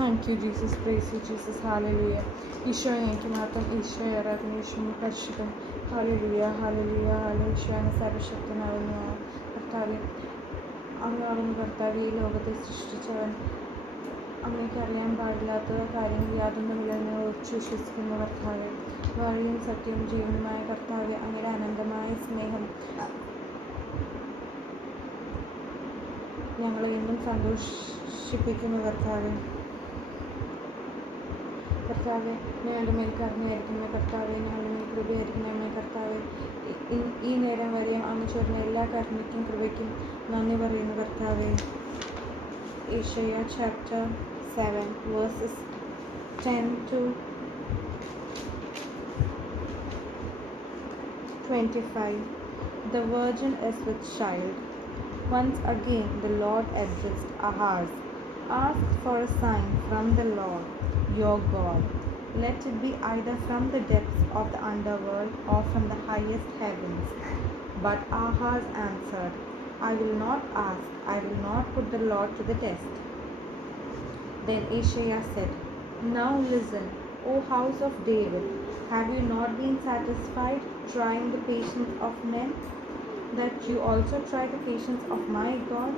Thank you, Jesus. Praise you, Jesus. Hallelujah. ഈശോയെ എനിക്ക് മാത്രം ഈശോയെ ആരാധന ഈശോയെ പരിശുദ്ധൻ. ഹാലലൂയ ഹാലലൂയ ഹാല ഈശോയെ സർവശക്തനാകുന്നു കർത്താവെ. അങ്ങാകുന്നു കർത്താവെ. ഈ ലോകത്തെ സൃഷ്ടിച്ചവൻ. അങ്ങേക്ക് അറിയാൻ പാടില്ലാത്ത കാര്യങ്ങൾ യാതൊന്നുമില്ലെന്ന് ഉറച്ചു വിശ്വസിക്കുന്ന കർത്താവെ. വഴിയും സത്യവും ജീവനുമായ കർത്താവെ, അങ്ങയുടെ അനന്തമായ സ്നേഹം ഞങ്ങളെ എന്നും സന്തോഷിപ്പിക്കുന്നു കർത്താവെ. കർത്താവെ, ഞങ്ങളുടെ മേൽ കരുണയായിരിക്കുന്ന കർത്താവെ, ഞങ്ങളുടെ മേൽ കൃപയായിരിക്കണമേ കർത്താവെ. ഈ നേരം വരെ അങ്ങ് ചൊരിഞ്ഞ എല്ലാ കരുണയ്ക്കും കൃപയ്ക്കും നന്ദി പറയുന്നു കർത്താവെ. Isaiah chapter 7 verses 10 to 25. The virgin is with child. Once again the Lord addressed Ahaz. Ask for a sign from the Lord your God. Let it be either from the depths of the underworld or from the highest heavens. But Ahaz answered, I will not ask, I will not put the Lord to the test. Then Isaiah said, Now listen, O house of David, have you not been satisfied trying the patience of men, that you also try the patience of my God?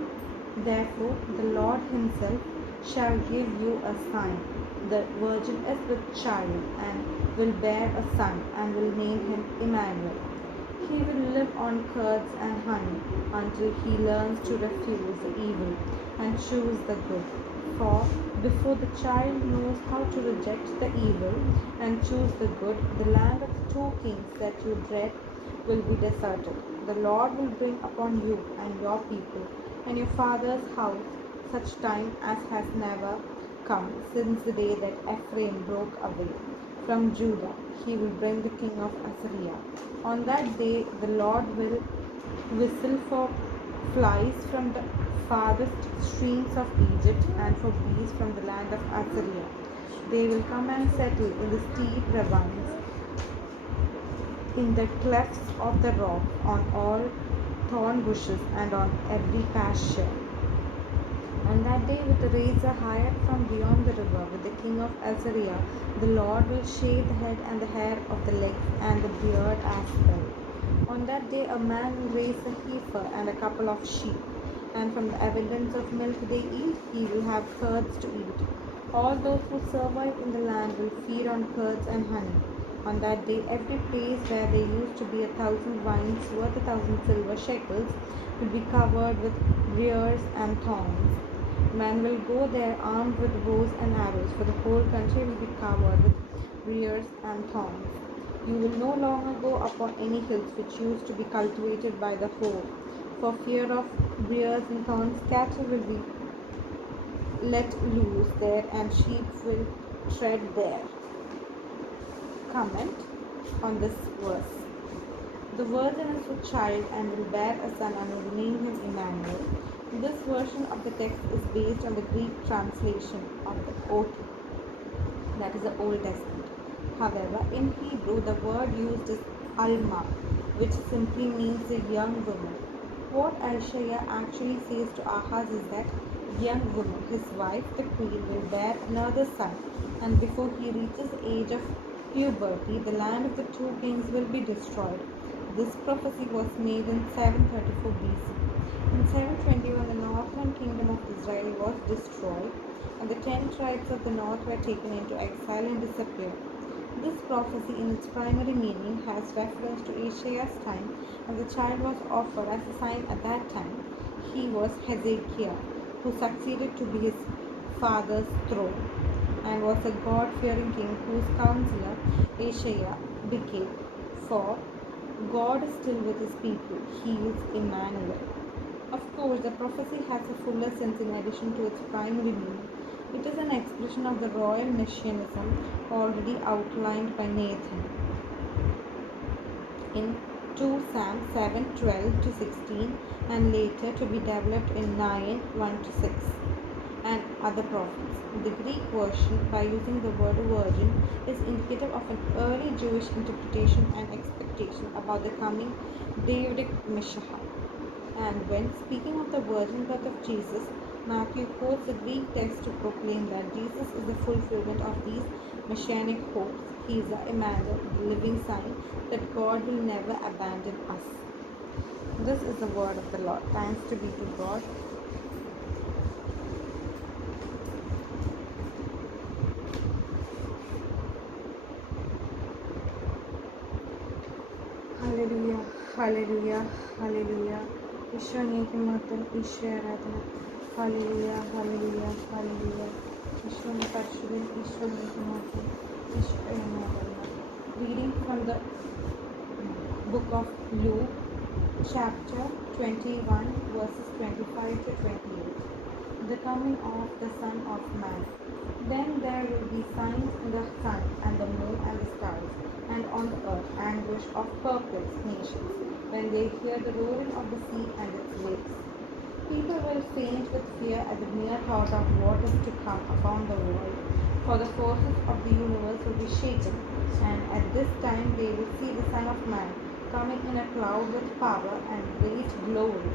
Therefore the Lord himself shall give you a sign. The virgin is with child and will bear a son and will name him Emmanuel. He will live on curds and honey until he learns to refuse the evil and choose the good. For before the child knows how to reject the evil and choose the good, the land of the two kings that you dread will be deserted. The Lord will bring upon you and your people and your father's house such time as has never come since the day that Ephraim broke away from Judah. He will bring the king of Assyria. On that day the Lord will whistle for flies from the farthest streams of Egypt and for bees from the land of Assyria. They will come and settle in the steep ravines, in the clefts of the rock, on all thorn bushes and on every pasture. On that day, with the razor hired from beyond the river, with the king of Assyria, the Lord will shave the head and the hair of the legs and the beard as well. On that day, a man will raise a heifer and a couple of sheep, and from the abundance of milk they eat, he will have curds to eat. All those who survive in the land will feed on curds and honey. On that day, every place where there used to be 1,000 vines worth 1,000 silver shekels will be covered with briars and thorns. Men will go there armed with bows and arrows, for the whole country will be covered with briars and thorns. You will no longer go upon any hills which used to be cultivated by the hoe. For fear of briars and thorns, cattle will be let loose there and sheep will tread there. Comment on this verse. The virgin is with child and will bear a son and will name him Emmanuel. This version of the text is based on the Greek translation of the OT, that is the Old Testament. However, in Hebrew, the word used is Alma, which simply means a young woman. What Isaiah actually says to Ahaz is that young woman, his wife, the queen, will bear another son, and before he reaches the age of puberty, the land of the two kings will be destroyed. This prophecy was made in 734 BC. In 721, the northern kingdom of Israel was destroyed, and the 10 tribes of the north were taken into exile and disappeared. This prophecy, in its primary meaning, has reference to Isaiah's time, and the child was offered as a sign at that time. He was Hezekiah, who succeeded to be his father's throne, and was a God-fearing king whose counselor Isaiah became. For God is still with his people. He is Emmanuel. Of course, the prophecy has a fuller sense in addition to its primary meaning. It is an expression of the royal messianism already outlined by Nathan in 2 Sam 7:12 to 16 and later to be developed in 9:1 to 6 and other prophets. The Greek version, by using the word virgin, is indicative of an early Jewish interpretation and expectation about the coming Davidic Messiah. And when speaking of the virgin birth of Jesus, Matthew quotes the Greek text to proclaim that Jesus is the fulfillment of these messianic hopes. He is the Emmanuel, the living sign that God will never abandon us. This is the word of the Lord. Thanks to be to God. Hallelujah, hallelujah, hallelujah. ईश्वर की महत्व ईश्वर आराधना. Hallelujah, hallelujah, hallelujah. ईश्वर ने परिशुद्ध ईश्वर की महत्व ईश्वर आराधना. Reading from the book of Luke, chapter 21, verses 25 to 28. The coming of the Son of Man. Then there will be signs in the sun and the moon and the stars, and on the earth anguish of perplexed nations, when they hear the roaring of the sea and its waves. People will faint with fear at the mere thought of what is to come upon the world, for the forces of the universe will be shaken, and at this time they will see the Son of Man coming in a cloud with power and great glory.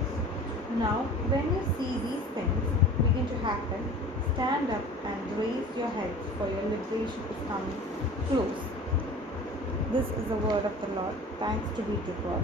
Now, when you see these things begin to happen, stand up and raise your heads, for your liberation is coming close. This is the word of the Lord. Thanks to be to God.